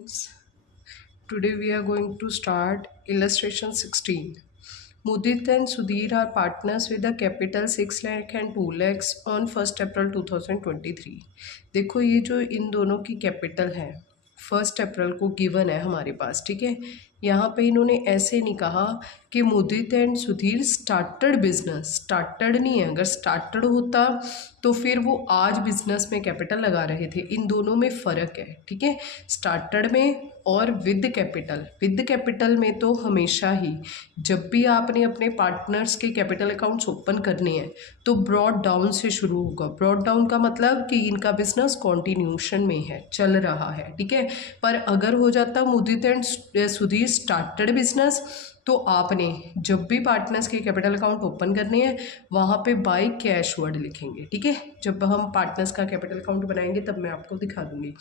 Today we are going to start illustration 16. Mudit and Sudhir are partners with a capital 6 lakh and 2 lakhs on 1st April 2023. देखो ये जो इन दोनों की capital है 1 अप्रैल को given है हमारे पास, ठीक है। यहाँ पे इन्होंने ऐसे नहीं कहा कि Mudit and Sudhir started business, started नहीं है। अगर स्टार्टेड होता तो फिर वो आज बिजनेस में कैपिटल लगा रहे थे। इन दोनों में फ़र्क है, ठीक है। स्टार्टेड में और विद कैपिटल में तो हमेशा ही जब भी आपने अपने पार्टनर्स के कैपिटल अकाउंट्स ओपन करने हैं तो ब्रॉड डाउन से शुरू होगा। ब्रॉड डाउन का मतलब कि इनका बिजनेस कॉन्टिन्यूशन में है, चल रहा है, ठीक है। पर अगर हो जाता मुदित एंड सुधीर स्टार्टेड बिजनेस तो आपने जब भी पार्टनर्स के कैपिटल अकाउंट ओपन करने हैं वहाँ पे बाय कैश वर्ड लिखेंगे, ठीक है। जब हम पार्टनर्स का कैपिटल अकाउंट बनाएंगे तब मैं आपको दिखा दूंगी।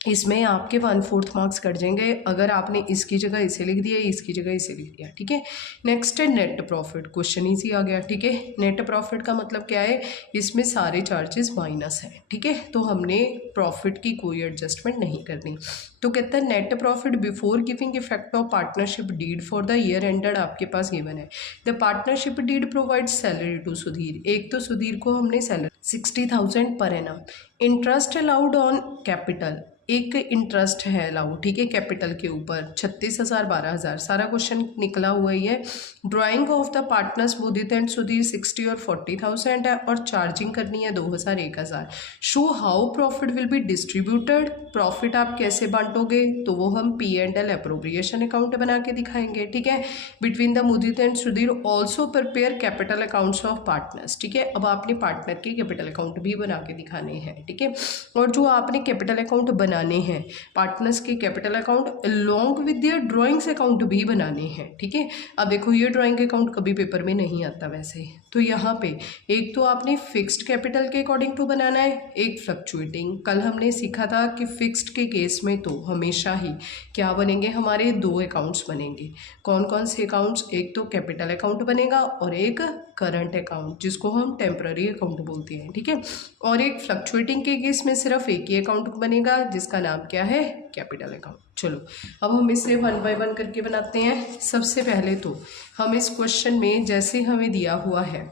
इसमें आपके 1/4 मार्क्स कट जाएंगे अगर आपने इसकी जगह इसे लिख दिया, इसकी जगह इसे लिख दिया, ठीक है। नेक्स्ट है नेट प्रॉफिट। क्वेश्चन इजी आ गया, ठीक है। नेट प्रॉफिट का मतलब क्या है, इसमें सारे चार्जेस माइनस हैं, ठीक है। तो हमने प्रॉफिट की कोई एडजस्टमेंट नहीं करनी। तो कहता है net profit before giving effect of partnership deed for the year ended आपके पास गिवन है। The partnership deed provide salary to Sudhir. एक तो सुधीर को हमने salary 60,000 per annum. Interest allowed on capital, एक इंटरेस्ट है अलाउड, ठीक है, कैपिटल के ऊपर 36,000 12,000। सारा क्वेश्चन निकला हुआ ही है। Drying of the partners Mudit and Sudhir 60 और 40,000 है और चार्जिंग करनी है 2,000 1,000। Show how profit will be distributed. Profit आप कैसे बांटोगे तो वो हम P&L अप्रोप्रिएशन अकाउंट बना के दिखाएंगे, ठीक है। Between the Mudit and Sudhir also prepare capital accounts of partners, ठीक है। अब आपने पार्टनर के कैपिटल अकाउंट भी बना के दिखाने हैं, ठीक है। और जो आपने कैपिटल अकाउंट बनाने हैं पार्टनर्स के capital account along with their drawings account भी बनाने हैं, ठीक है। अब देखो ये ड्राइंग अकाउंट कभी पेपर में नहीं आता वैसे, तो यहाँ पे एक तो आपने फिक्स्ड कैपिटल के अकॉर्डिंग टू बनाना है, एक फ्लक्चुएटिंग। कल हमने सीखा था कि फिक्स्ड के केस में तो हमेशा ही क्या बनेंगे, हमारे 2 अकाउंट्स बनेंगे। कौन कौन से अकाउंट्स, एक तो कैपिटल अकाउंट बनेगा और एक करंट अकाउंट जिसको हम टेम्पररी अकाउंट बोलते हैं, ठीक है। और एक फ्लक्चुएटिंग के केस में सिर्फ एक ही अकाउंट बनेगा जिसका नाम क्या है, कैपिटल अकाउंट। चलो अब हम इसे 1 बाय 1 करके बनाते हैं। सबसे पहले तो हम इस क्वेश्चन में जैसे हमें दिया हुआ है,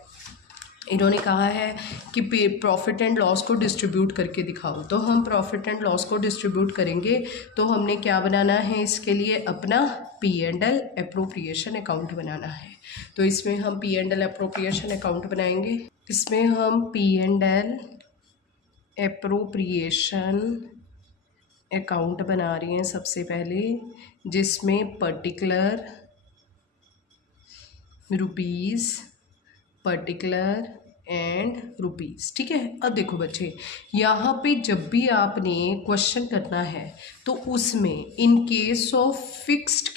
इन्होंने कहा है कि प्रॉफिट एंड लॉस को डिस्ट्रीब्यूट करके दिखाओ, तो हम प्रॉफिट एंड लॉस को डिस्ट्रीब्यूट करेंगे। तो हमने क्या बनाना है, इसके लिए अपना P&L अप्रोप्रिएशन अकाउंट बनाना है। तो इसमें हम P&L अप्रोप्रिएशन अकाउंट बनाएंगे। इसमें हम P&L अप्रोप्रिएशन अकाउंट बना रही हैं सबसे पहले, जिसमें particular rupees, particular and rupees, ठीक है। अब देखो बच्चे, यहाँ पे जब भी आपने क्वेश्चन करना है तो उसमें in case of fixed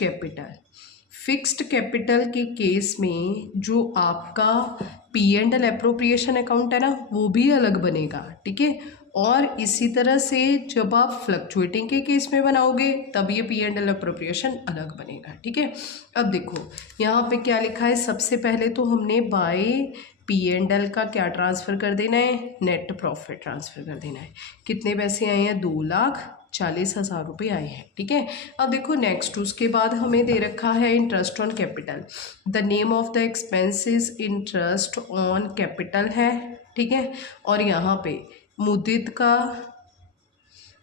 capital के केस में जो आपका P&L अप्रोप्रिएशन अकाउंट है ना वो भी अलग बनेगा, ठीक है। और इसी तरह से जब आप फ्लक्चुएटिंग के केस में बनाओगे तब ये P&L अप्रोप्रिएशन अलग बनेगा, ठीक है। अब देखो यहाँ पे क्या लिखा है, सबसे पहले तो हमने बाय P&L का क्या ट्रांसफ़र कर देना है, नेट प्रॉफिट ट्रांसफ़र कर देना है। कितने पैसे आए हैं, 2,40,000 रुपये आए हैं, ठीक है। अब देखो नेक्स्ट उसके बाद हमें दे रखा है interest on capital. The name of the expenses interest on capital है, ठीक है। और यहाँ पे मुदित का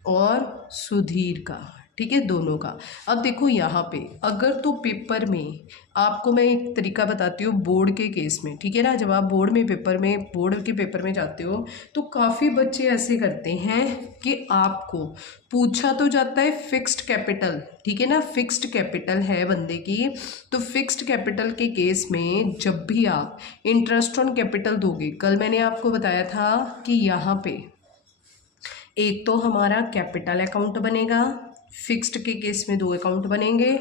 और सुधीर का, ठीक है, दोनों का। अब देखो यहाँ पे अगर तो पेपर में आपको मैं एक तरीका बताती हूँ बोर्ड के केस में, ठीक है ना। जब आप बोर्ड के पेपर में जाते हो तो काफ़ी बच्चे ऐसे करते हैं कि आपको पूछा तो जाता है फिक्स्ड कैपिटल, ठीक है ना, फिक्स्ड कैपिटल है बंदे की, तो फिक्स्ड कैपिटल के केस में जब भी आप इंटरेस्ट ऑन कैपिटल दोगे, कल मैंने आपको बताया था कि यहाँ पे एक तो हमारा कैपिटल अकाउंट बनेगा, फिक्स्ड के केस में 2 अकाउंट बनेंगे,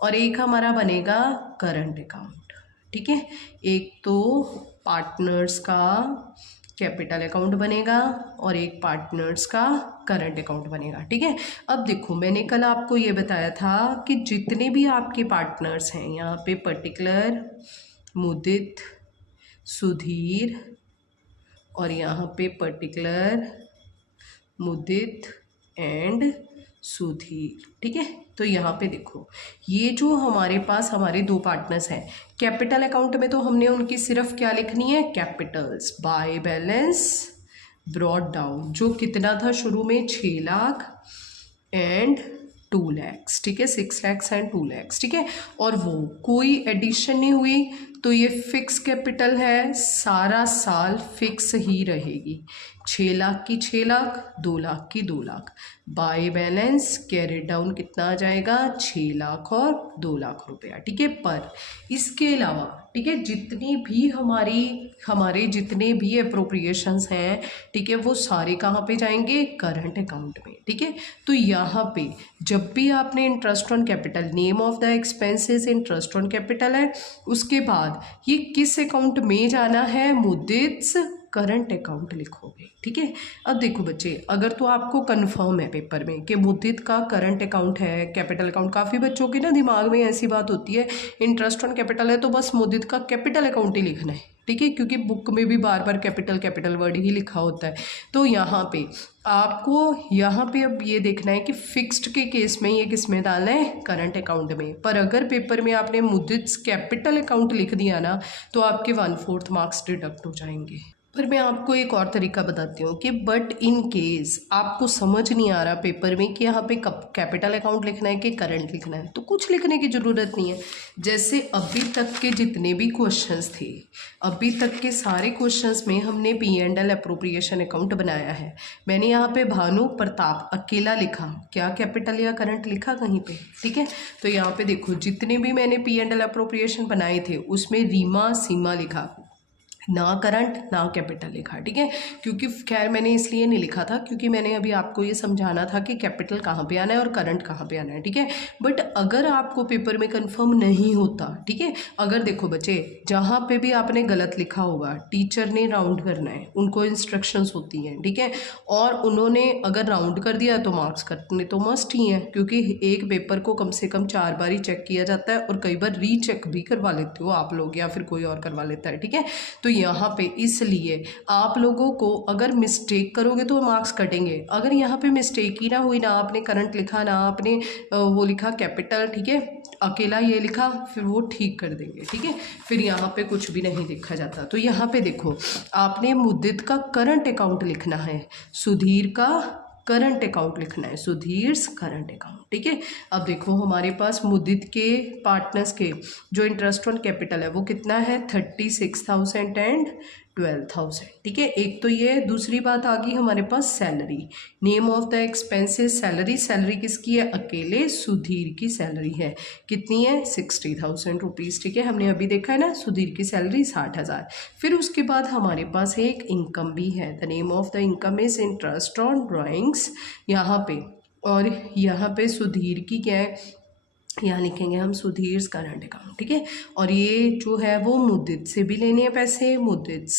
और एक हमारा बनेगा करंट अकाउंट, ठीक है। एक तो पार्टनर्स का कैपिटल अकाउंट बनेगा और एक पार्टनर्स का करंट अकाउंट बनेगा, ठीक है। अब देखो मैंने कल आपको ये बताया था कि जितने भी आपके पार्टनर्स हैं यहाँ पे पर्टिकुलर मुदित, सुधीर और यहाँ पे पर्टिकुलर मुदित एंड सुधीर। ठीक है, तो यहाँ पे देखो ये जो हमारे पास हमारे दो पार्टनर्स हैं, कैपिटल अकाउंट में तो हमने उनकी सिर्फ क्या लिखनी है, Capitals. By balance brought down, जो कितना था शुरू में 6 लाख एंड 2 लैक्स। ठीक है, 6 लैक्स एंड 2 लैक्स। ठीक है, और वो कोई एडिशन नहीं हुई, तो ये फिक्स कैपिटल है, सारा साल फिक्स ही रहेगी। 6 लाख की 6 लाख, 2 लाख की 2 lakh. By balance carry down कितना आ जाएगा, 6 लाख और 2 लाख रुपया। ठीक है, पर इसके अलावा ठीक है जितनी भी हमारे जितने भी अप्रोप्रिएशंस हैं, ठीक है, वो सारे कहाँ पे जाएंगे, करंट अकाउंट में। ठीक है, तो यहाँ पे जब भी आपने interest on capital, name of the expenses interest on capital है, उसके बाद ये किस अकाउंट में जाना है, मुद्दित्स करंट अकाउंट लिखोगे। ठीक है, अब देखो बच्चे, अगर तो आपको कंफर्म है पेपर में कि मुद्दित का करंट अकाउंट है, कैपिटल अकाउंट, काफ़ी बच्चों के ना दिमाग में ऐसी बात होती है, इंटरेस्ट ऑन कैपिटल है तो बस मुद्दित का कैपिटल अकाउंट ही लिखना है। ठीक है, क्योंकि बुक में भी बार बार कैपिटल कैपिटल वर्ड ही लिखा होता है। तो यहाँ पे आपको यहाँ पे अब ये देखना है कि फिक्स्ड के केस में ये किस में डालना है, करंट अकाउंट में। पर अगर पेपर में आपने मुद्दित कैपिटल अकाउंट लिख दिया ना, तो आपके 1/4 मार्क्स डिडक्ट हो जाएंगे। पर मैं आपको एक और तरीका बताती हूँ कि बट इन केस आपको समझ नहीं आ रहा पेपर में कि यहाँ पे कैपिटल अकाउंट लिखना है कि करंट लिखना है, तो कुछ लिखने की ज़रूरत नहीं है। जैसे अभी तक के जितने भी क्वेश्चंस थे, अभी तक के सारे क्वेश्चंस में हमने P&L अप्रोप्रिएशन अकाउंट बनाया है। मैंने यहाँ पे भानु प्रताप अकेला लिखा, क्या कैपिटल या करंट लिखा कहीं पे? ठीक है, तो यहाँ पे देखो जितने भी मैंने P&L अप्रोप्रिएशन बनाए थे उसमें रीमा सीमा लिखा, ना करंट ना कैपिटल लिखा। ठीक है, क्योंकि खैर मैंने इसलिए नहीं लिखा था क्योंकि मैंने अभी आपको ये समझाना था कि कैपिटल कहाँ पे आना है और करंट कहाँ पे आना है। ठीक है, बट अगर आपको पेपर में कंफर्म नहीं होता, ठीक है, अगर देखो बच्चे जहाँ पे भी आपने गलत लिखा होगा, टीचर ने राउंड करना है, उनको इंस्ट्रक्शंस होती हैं। ठीक है, और उन्होंने अगर राउंड कर दिया तो मार्क्स कटने तो मस्ट ही हैं, क्योंकि एक पेपर को कम से कम 4 बार ही चेक किया जाता है और कई बार रीचेक भी करवा लेते हो आप लोग या फिर कोई और करवा लेता है। ठीक है, तो यहाँ पे इसलिए आप लोगों को अगर मिस्टेक करोगे तो मार्क्स कटेंगे। अगर यहाँ पे मिस्टेक ही ना हुई, ना आपने करंट लिखा ना आपने वो लिखा कैपिटल, ठीक है, अकेला ये लिखा, फिर वो ठीक कर देंगे। ठीक है, फिर यहाँ पे कुछ भी नहीं देखा जाता। तो यहाँ पे देखो आपने मुद्दित का करंट अकाउंट लिखना है, सुधीर का करंट अकाउंट लिखना है, सुधीर्स करंट अकाउंट। ठीक है, अब देखो हमारे पास मुद्दित के पार्टनर्स के जो इंटरेस्ट ऑन कैपिटल है वो कितना है, 36,000 एंड 12,000। ठीक है, एक तो ये, दूसरी बात आ गई हमारे पास salary, name of the expenses salary. Salary किसकी है, अकेले सुधीर की सैलरी है, कितनी है, 60,000 रुपीज़। ठीक है, हमने अभी देखा है ना सुधीर की सैलरी 60,000। फिर उसके बाद हमारे पास एक इनकम भी है, the name of the income is interest on drawings यहाँ पे, और यहाँ पे सुधीर की क्या है, यहाँ लिखेंगे हम सुधीर्स करंट अकाउंट। ठीक है, और ये जो है वो मुद्दित से भी लेने हैं पैसे, मुद्दित्स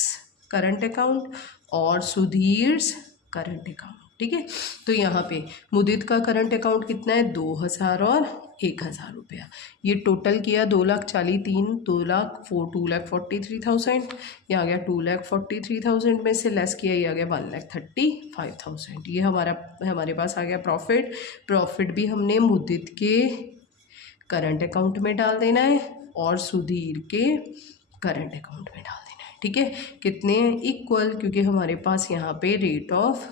करंट अकाउंट और सुधीर्स करंट अकाउंट। ठीक है, तो यहाँ पे मुद्दित का करंट अकाउंट कितना है, 2,000 और 1,000 रुपया। ये टोटल किया 2,43,000, 2,43,000, ये आ गया 2,43,000 में से लेस किया, ये आ गया 1,35,000। ये हमारे पास आ गया प्रॉफिट। प्रॉफिट भी हमने मुद्दित के करंट अकाउंट में डाल देना है और सुधीर के करंट अकाउंट में डाल देना है। ठीक है, कितने इक्वल, क्योंकि हमारे पास यहाँ पे रेट ऑफ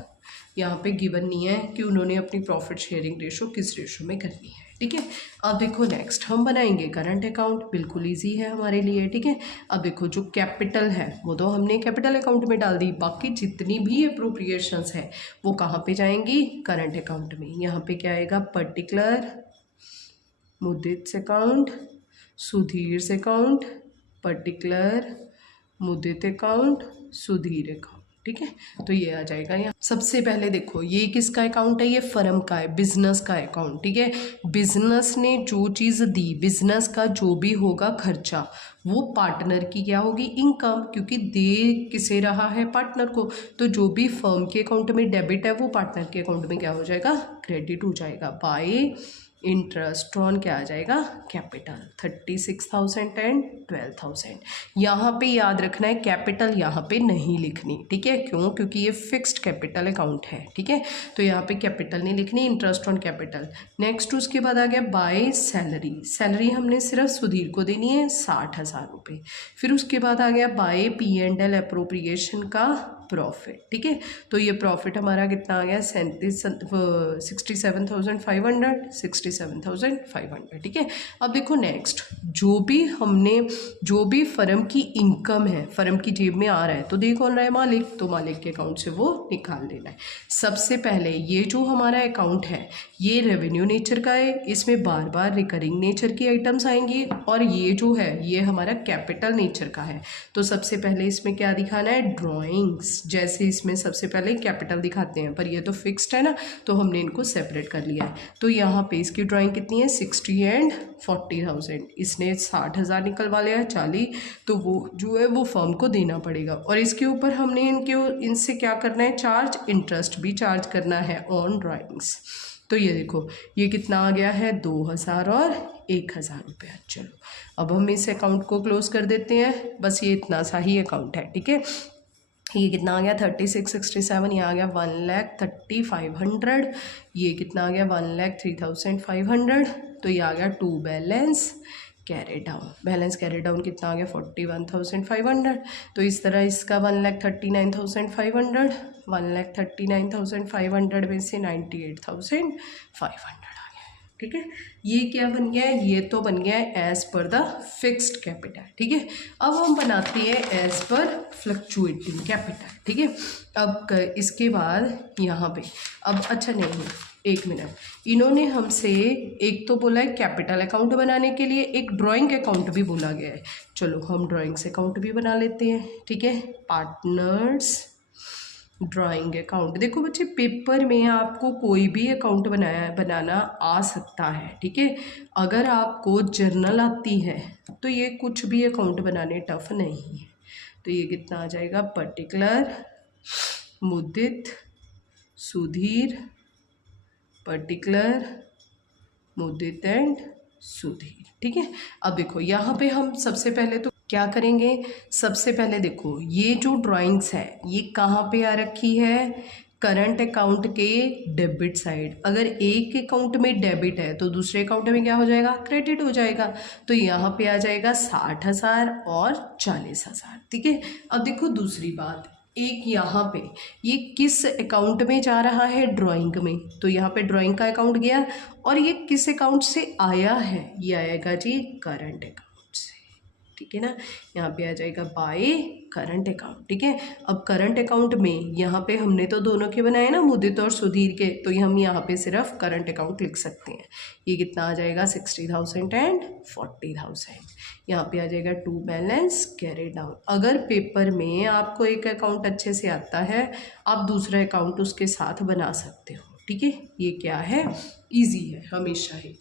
यहाँ पे गिवन नहीं है कि उन्होंने अपनी प्रॉफिट शेयरिंग रेशो किस रेशो में करनी है। ठीक है, अब देखो नेक्स्ट हम बनाएंगे करंट अकाउंट, बिल्कुल इजी है हमारे लिए। ठीक है, अब देखो जो कैपिटल है वो तो हमने कैपिटल अकाउंट में डाल दी, बाकी जितनी भी अप्रोप्रिएशंस है वो कहाँ पे जाएंगी, करंट अकाउंट में। यहाँ पे क्या आएगा, particular Mudit account, Sudhir account, particular Mudit account, Sudhir account. ठीक है, तो ये आ जाएगा यहाँ। सबसे पहले देखो ये किसका अकाउंट है, ये फर्म का है, बिजनेस का अकाउंट। ठीक है, बिजनेस ने जो चीज़ दी, बिजनेस का जो भी होगा खर्चा, वो पार्टनर की क्या होगी, इनकम, क्योंकि दे किसे रहा है, पार्टनर को। तो जो भी फर्म के अकाउंट में डेबिट है वो पार्टनर के अकाउंट में क्या हो जाएगा, क्रेडिट हो जाएगा। बाय इंटरेस्ट ऑन क्या आ जाएगा, कैपिटल 36,000 एंड 12,000। यहाँ पे याद रखना है कैपिटल यहाँ पे नहीं लिखनी, ठीक है, क्यों, क्योंकि ये फिक्स्ड कैपिटल अकाउंट है, ठीक है, तो यहाँ पे कैपिटल नहीं लिखनी, इंटरेस्ट ऑन कैपिटल। नेक्स्ट उसके बाद आ गया बाय सैलरी, सैलरी हमने सिर्फ सुधीर को देनी है 60,000 रुपये। फिर उसके बाद आ गया बाय P&L एप्रोप्रिएशन का प्रॉफिट, ठीक है, तो ये प्रॉफिट हमारा कितना आ गया 67,500, ठीक है। अब देखो नेक्स्ट, जो भी फर्म की इनकम है, फर्म की जेब में आ रहा है, तो देख कौन रहा है, मालिक, तो मालिक के अकाउंट से वो निकाल लेना है। सबसे पहले ये जो हमारा अकाउंट है ये रेवेन्यू नेचर का है, इसमें बार बार रिकरिंग नेचर की आइटम्स आएंगी, और ये जो है ये हमारा कैपिटल नेचर का है। तो सबसे पहले इसमें क्या दिखाना है, ड्राइंग्स, जैसे इसमें सबसे पहले कैपिटल दिखाते हैं, पर ये तो फिक्स्ड है ना, तो हमने इनको सेपरेट कर लिया है। तो यहाँ पे इसकी ड्राइंग कितनी है 60 एंड 40,000, इसने 60,000 निकलवा लिया 40, तो वो जो है वो फर्म को देना पड़ेगा। और इसके ऊपर हमने इनसे क्या करना है, चार्ज, इंटरेस्ट भी चार्ज करना है ऑन ड्राइंग्स। तो ये देखो ये कितना आ गया है 2,000 और 1,000 रुपया। चलो अब हम इस अकाउंट को क्लोज कर देते हैं, बस ये इतना सा ही अकाउंट है, ठीक है। ये कितना आ गया 3667, ये आ गया 1,30,500, ये कितना आ गया 1,03,500, तो ये आ गया to balance carry down, balance carry down कितना आ गया 41,500। तो इस तरह इसका 1,39,500, 1,39,500 में से 98,500 आ गया, ठीक है। ये क्या बन गया है, ये तो बन गया है as per the fixed capital, ठीक है। अब हम बनाते हैं एज पर फ्लक्चुएटिंग कैपिटल, ठीक है। अब इसके बाद यहाँ पे अब अच्छा नहीं, एक मिनट, इन्होंने हमसे एक तो बोला है कैपिटल अकाउंट बनाने के लिए, एक ड्राइंग अकाउंट भी बोला गया है। चलो हम ड्राइंग्स अकाउंट भी बना लेते हैं, ठीक है। पार्टनर्स ड्राइंग अकाउंट, देखो बच्चे पेपर में आपको कोई भी अकाउंट बनाना आ सकता है, ठीक है। अगर आपको जर्नल आती है तो ये कुछ भी अकाउंट बनाने टफ नहीं है। तो ये कितना आ जाएगा, particular, Mudit, Sudhir, particular, Mudit and Sudhir, ठीक है। अब देखो यहाँ पे हम सबसे पहले तो क्या करेंगे, सबसे पहले देखो ये जो ड्राइंग्स है ये कहाँ पे आ रखी है, करंट अकाउंट के डेबिट साइड। अगर एक अकाउंट में डेबिट है तो दूसरे अकाउंट में क्या हो जाएगा, क्रेडिट हो जाएगा। तो यहाँ पे आ जाएगा 60,000 और 40,000, ठीक है। अब देखो दूसरी बात, एक यहाँ पे ये किस अकाउंट में जा रहा है, ड्राइंग में, तो यहाँ पे ड्राइंग का अकाउंट गया, और ये किस अकाउंट से आया है, ये आएगा जी करंट अकाउंट से, ठीक है ना। यहाँ पे आ जाएगा बाय करंट अकाउंट, ठीक है। अब करंट अकाउंट में यहाँ पे हमने तो दोनों के बनाए ना, मुदित और सुधीर के, तो हम यहाँ पे सिर्फ करंट अकाउंट लिख सकते हैं। ये कितना आ जाएगा 60,000 एंड 40,000। यहाँ पे आ जाएगा टू बैलेंस कैरी डाउन। अगर पेपर में आपको एक अकाउंट अच्छे से आता है, आप दूसरा अकाउंट उसके साथ बना सकते हो, ठीक है। ये क्या है, ईजी है हमेशा ही।